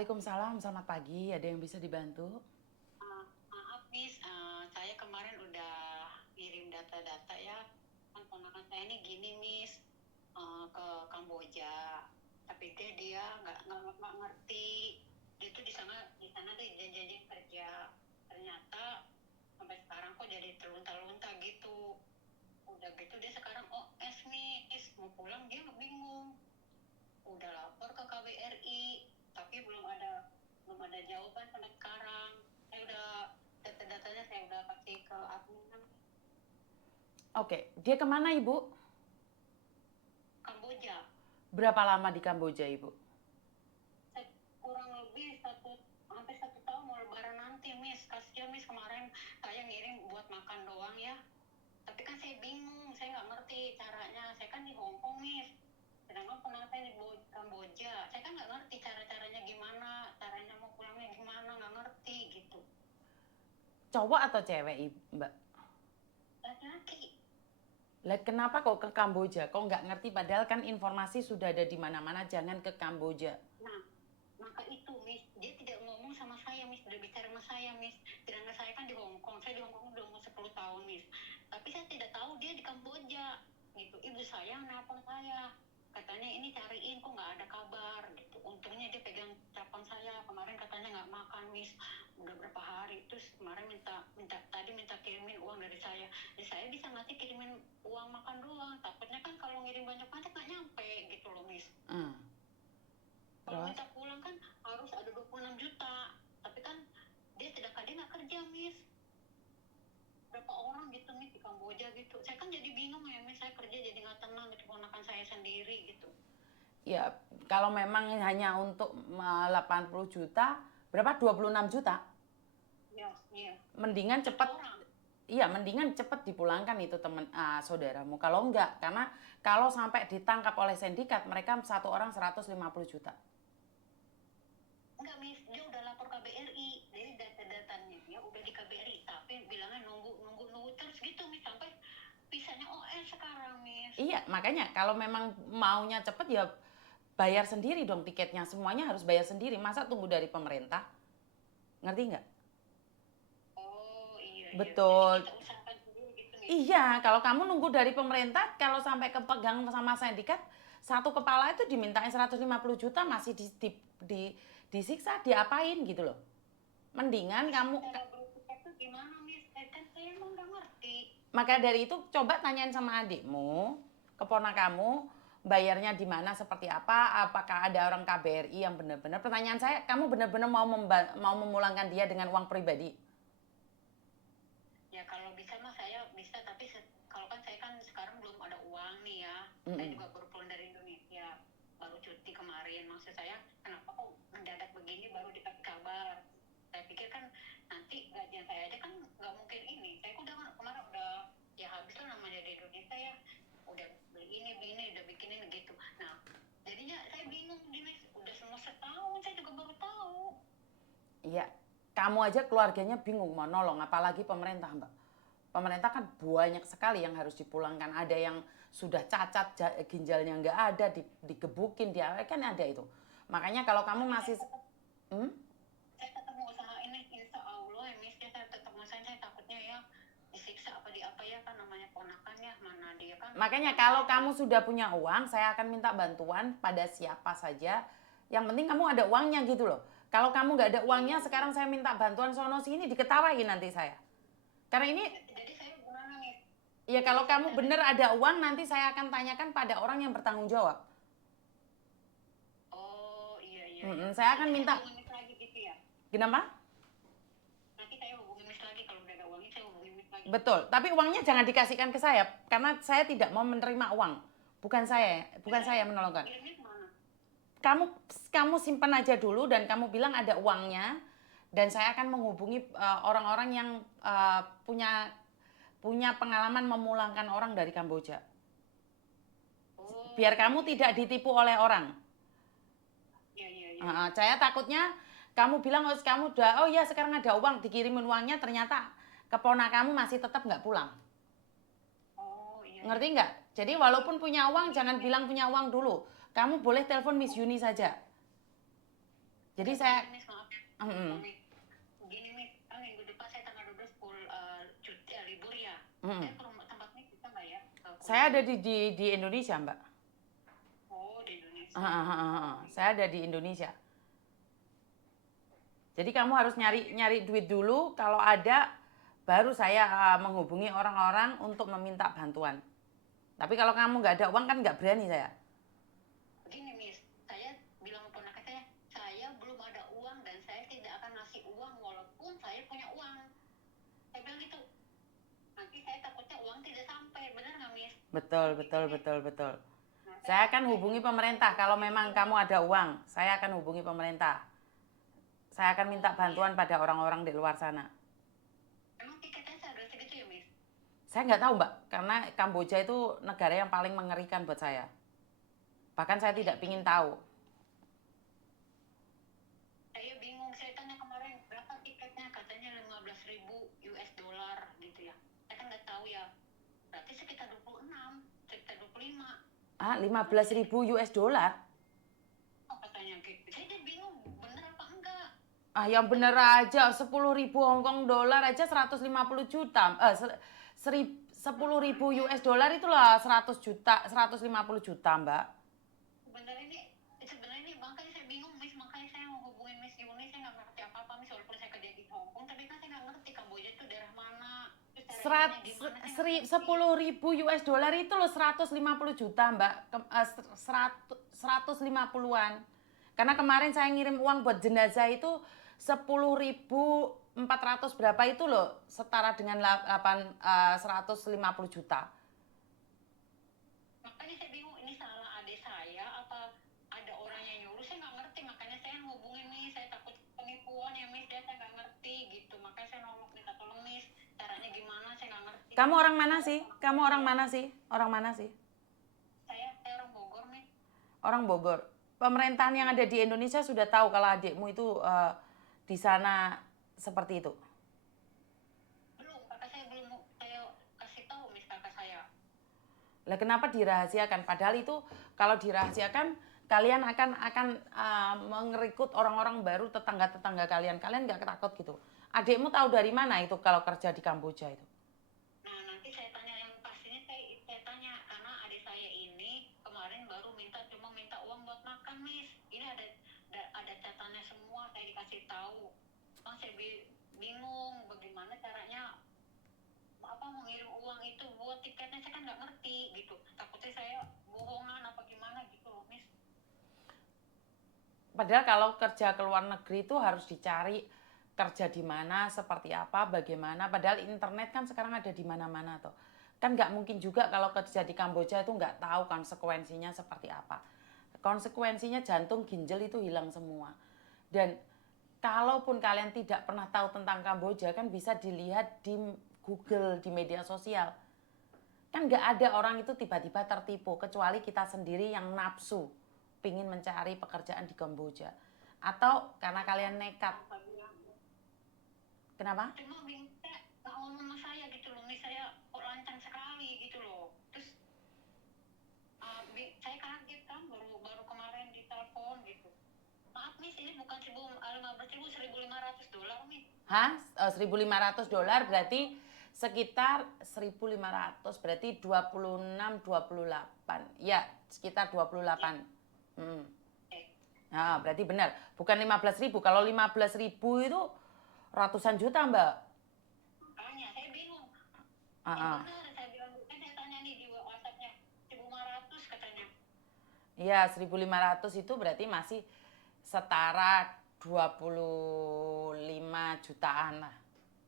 Waalaikumsalam, selamat pagi. Ada yang bisa dibantu? Maaf, Miss, saya kemarin udah ngirim data-data ya. Kan ponakan saya ini gini, Miss, ke Kamboja. Tapi dia nggak ngerti. Dia tuh di sana dia janji kerja. Ternyata sampai sekarang kok jadi terlunta-lunta gitu. Udah gitu dia sekarang OS, Miss. Mau pulang dia bingung. Udah lapor ke KBRI, tapi belum ada jawaban sampai sekarang. Saya udah data-datanya saya udah kasih ke admin Oke, dia kemana Ibu? Kamboja. Berapa lama di Kamboja Ibu? Kurang lebih hampir 1 tahun, mau lebaran nanti, Miss. Kasihan, Miss, kemarin saya ngirim buat makan doang ya. Tapi kan saya bingung, saya nggak ngerti caranya. Saya kan di Hong Kong, Miss. Sedangkan pernah saya di Kamboja. Saya kan nggak ngerti cara-caranya gimana, caranya mau pulangnya gimana, nggak ngerti gitu. Cowok atau cewek Mbak? Laki-laki. Lah kenapa kok ke Kamboja? Kok nggak ngerti padahal kan informasi sudah ada di mana-mana, jangan ke Kamboja. Nah, maka itu, Miss, dia tidak ngomong sama saya, Miss, udah bicara sama saya, Miss. Sedangkan saya kan di Hong Kong, saya di Hong Kong udah mau 10 tahun, Miss. Tapi saya tidak tahu dia di Kamboja, gitu. Ibu saya nelpon saya, katanya ini cariin, kok nggak ada kabar, gitu. Untungnya dia pegang telepon saya, kemarin katanya nggak makan, Miss. Udah berapa hari, terus kemarin minta kirimin uang dari saya. Jadi saya bisa ngasih kirimin uang makan doang, takutnya kan kalau ngirim banyak-banyak nggak nyampe, gitu loh, Miss. Hmm. Kalau Terus? minta pulang kan harus ada 26 juta. Tapi kan sedangkan dia nggak kerja, Miss. Berapa orang gitu, Miss, di Kamboja gitu. Saya kan jadi bingung ya, Miss. Saya kerja jadi nggak tenang gitu, ponakan saya sendiri gitu. Ya, kalau memang hanya untuk 80 juta, berapa? 26 juta? Iya, iya. Mendingan Satu cepat. orang. Iya, mendingan cepat dipulangkan itu saudaramu. Kalau enggak, karena kalau sampai ditangkap oleh sindikat, mereka satu orang 150 juta. Enggak, Miss. Dia udah lapor KBRI. Jadi data-datanya dia udah di KBRI. Tapi bilangnya nunggu terus gitu, Miss. Sampai pisahnya OS sekarang, Miss. Iya, makanya kalau memang maunya cepet ya bayar sendiri dong tiketnya. Semuanya harus bayar sendiri. Masa tunggu dari pemerintah? Ngerti nggak? Oh, iya, iya. Jadi Betul. kita usahakan sendiri gitu, Miss. Iya, kalau kamu nunggu dari pemerintah, kalau sampai kepegang sama sindikat, satu kepala itu dimintain 150 juta masih disiksa, diapain gitu loh. Mendingan Terus kamu. cara berpikir tuh gimana, Miss? Kan saya emang nggak ngerti. Maka dari itu coba tanyain sama adikmu, keponakanmu, bayarnya di mana seperti apa, apakah ada orang KBRI yang benar-benar. Pertanyaan saya, kamu benar-benar mau memulangkan dia dengan uang pribadi? Ya kalau bisa mah saya bisa, tapi kalau kan saya kan sekarang belum ada uang nih ya. Saya Mm-mm. juga baru pulang dari Indonesia, baru cuti kemarin. Maksud saya, kenapa kok mendadak begini baru dikasih kabar? Saya pikir kan nanti gajian saya aja kan nggak mungkin ini. Saya udah kemarin udah ya habis lah namanya di Indonesia ya. Udah beli ini, udah bikin ini gitu. Nah, jadinya saya bingung, Dimas. Udah semua setahun, saya juga baru tahu. Iya, kamu aja keluarganya bingung mau nolong, apalagi pemerintah, Mbak. Pemerintah kan banyak sekali yang harus dipulangkan. Ada yang sudah cacat, ginjalnya nggak ada, digebukin, dia kan ada itu. Makanya kalau kamu Tapi masih. Hmm? saya tetap mau usahain, insya Allah ya, Miss, saya tetap mau usahain. Saya takutnya ya disiksa apa di apa ya, kan namanya ponakan ya, mana dia kan Makanya anak kalau saya kan. kamu sudah punya uang, saya akan minta bantuan pada siapa saja. Yang penting kamu ada uangnya gitu loh. Kalau kamu nggak ada uangnya, Iya. sekarang saya minta bantuan sono sini, diketawain nanti saya. Karena ini, Jadi saya gimana nih, ya kalau gimana kamu caranya? bener ada uang, nanti saya akan tanyakan pada orang yang bertanggung jawab. Oh, iya, iya, iya. Saya akan Nanti saya minta. hubungin Miss lagi gitu ya. Kenapa? Nanti saya hubungin Miss lagi, kalau udah ada uangnya saya hubungin Miss lagi. Betul, tapi uangnya jangan dikasihkan ke saya karena saya tidak mau menerima uang. Bukan Terus saya saya menolongkan. kirimnya kemana? Kamu kamu simpan aja dulu dan kamu bilang ada uangnya dan saya akan menghubungi orang-orang yang punya punya pengalaman memulangkan orang dari Kamboja. Biar Oh, kamu iya, tidak iya. ditipu oleh orang. Iya, iya, iya, iya. Saya takutnya kamu bilang oh kamu udah oh ya sekarang ada uang dikirimin uangnya ternyata keponakanmu masih tetap nggak pulang. Oh, iya, iya. Ngerti nggak? Jadi walaupun punya uang jangan bilang punya uang dulu. Kamu boleh telepon Miss Yuni saja. Jadi saya, Miss, maaf ya. mm, Miss, gini Miss, kan minggu depan saya tanggal 12 cuti libur ya. mm. Saya ke rumah tempat Miss bisa nggak ya? Ke Saya rumah ada Miss. di Indonesia, Mbak. Oh, di Ah, Indonesia. ah, ah, ah, ah. Oh, iya. Saya ada di Indonesia. Jadi kamu harus nyari nyari duit dulu. Kalau ada, baru saya menghubungi orang-orang untuk meminta bantuan. Tapi kalau kamu nggak ada uang kan nggak berani saya. Begini Miss, saya bilang ke ponakan saya belum ada uang dan saya tidak akan ngasih uang walaupun saya punya uang. Saya bilang gitu. Nanti saya takutnya uang tidak sampai, benar nggak Miss? Betul, Kan gitu betul, Miss. betul, betul. Nah, Saya akan saya hubungi jangan pemerintah. takut Kalau gitu memang kamu Miss. ada uang, saya akan hubungi pemerintah. Saya akan minta Oh iya. bantuan pada orang-orang di luar sana. Emang tiketnya seharga segitu ya Miss? Saya nggak tahu Mbak, karena Kamboja itu negara yang paling mengerikan buat saya. Bahkan saya tidak Gitu. ingin tahu. Saya bingung, saya tanya kemarin berapa tiketnya, katanya 15.000 US dollar gitu ya. Saya kan nggak tahu ya, berarti sekitar 26, sekitar 25. Ah, Nanti saya 15.000 US dollar? katanya gitu. Saya jadi bingung, bener apa enggak? Ah, yang Kan bener aja, 10.000 Hongkong dolar aja 150 juta. 10.000 US dollar itulah 100 juta, 150 juta, Mbak. sebenarnya ini makanya saya bingung Miss, makanya saya mau hubungin Miss Yuni, saya nggak ngerti apa-apa Miss, walaupun saya kerja di Hong Kong, tapi kan saya nggak ngerti Kamboja itu daerah mana, terus cara ininya gimana, saya nggak ngerti. 10.000 US dollar itu loh 150 juta, Mbak. 150-an. Karena kemarin saya ngirim uang buat jenazah itu 10.400 berapa itu loh, setara dengan 150 juta. Makanya saya bingung, ini salah adik saya apa ada orang yang nyuruh, saya nggak ngerti, makanya saya hubungin Miss, saya takut penipuan ya Miss, saya nggak ngerti gitu, makanya saya minta tolong Miss, caranya gimana saya nggak ngerti. Kamu orang mana Tahu sih? orang Kamu orang saya, mana sih? Orang mana sih? saya orang Bogor Miss. Orang Bogor. Pemerintahan yang ada di Indonesia sudah tahu kalau adikmu itu di sana seperti itu. Belum, kakak saya belum, saya kasih tahu Miss kakak saya. Lah kenapa dirahasiakan? Padahal itu kalau dirahasiakan kalian akan mengerikut orang-orang baru, tetangga-tetangga kalian. Kalian nggak takut gitu. Adikmu tahu dari mana itu kalau kerja di Kamboja itu? Nah, nanti saya tanya yang pastinya, saya tanya karena adik saya ini kemarin baru cuma minta uang buat makan, Miss. Ini ada catatannya semua, saya dikasih tahu. Bang, saya bingung bagaimana caranya apa mengirim uang itu buat tiketnya, saya kan nggak ngerti gitu. Takutnya saya bohongan apa gimana gitu loh, Miss. Padahal kalau kerja ke luar negeri itu harus dicari kerja di mana, seperti apa, bagaimana. Padahal internet kan sekarang ada di mana-mana tuh. Kan nggak mungkin juga kalau kerja di Kamboja itu nggak tahu konsekuensinya seperti apa. Konsekuensinya jantung, ginjal itu hilang semua. Dan kalaupun kalian tidak pernah tahu tentang Kamboja kan bisa dilihat di Google, di media sosial. Kan nggak ada orang itu tiba-tiba tertipu kecuali kita sendiri yang nafsu pingin mencari pekerjaan di Kamboja atau karena kalian nekat. Kenapa? Cuma minta nggak ngomong sama saya gitu loh, Miss, saya kok lancang sekali gitu loh. Terus saya kaget kan, baru kemarin ditelepon gitu. Maaf Miss, ini bukan 15.000, 1.500 dolar Miss. Hah? 1.500 dolar berarti sekitar 1.500 berarti 26 28. Ya, sekitar 28. Hmm. Nah, berarti benar. Bukan 15.000. Kalau 15.000 itu ratusan juta, Mbak. Makanya saya bingung. Ah, Benar, saya bilang, saya tanya nih di WhatsApp-nya, 1.500 katanya. Iya, 1.500 itu berarti masih setara 25 jutaan lah.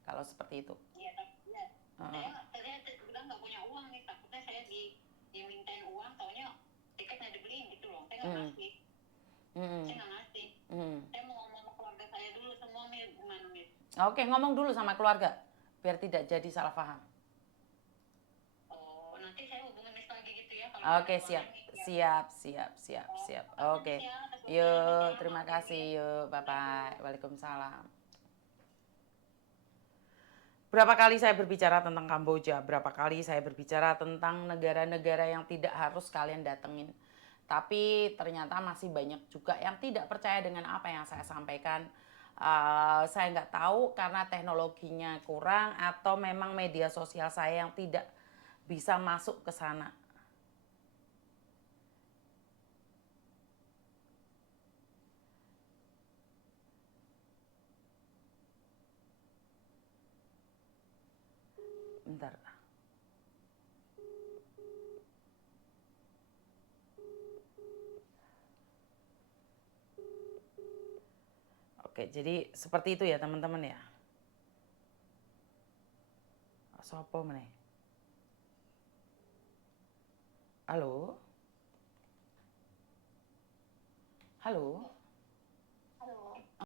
Kalau seperti itu. Iya, tapi ya, saya bilang nggak punya uang nih, takutnya saya dimintain uang, taunya tiketnya dibeliin gitu loh. Saya nggak ngasih. Saya nggak ngasih. Saya mau ngomong sama keluarga saya dulu semua nih, gimana nih? Oke, ngomong dulu sama keluarga biar tidak jadi salah paham. Oh, nanti saya hubungin Miss lagi gitu ya kalau Oke, ada siap. uangnya nih. Siap, siap, siap, siap. Oke. Yuk, terima kasih. Yuk, bye-bye. Waalaikumsalam. Berapa kali saya berbicara tentang Kamboja, berapa kali saya berbicara tentang negara-negara yang tidak harus kalian datengin. Tapi ternyata masih banyak juga yang tidak percaya dengan apa yang saya sampaikan. Saya nggak tahu karena teknologinya kurang atau memang media sosial saya yang tidak bisa masuk ke sana. Bentar. Oke, jadi seperti itu ya teman-teman ya. Sopo meneh? Halo? Halo?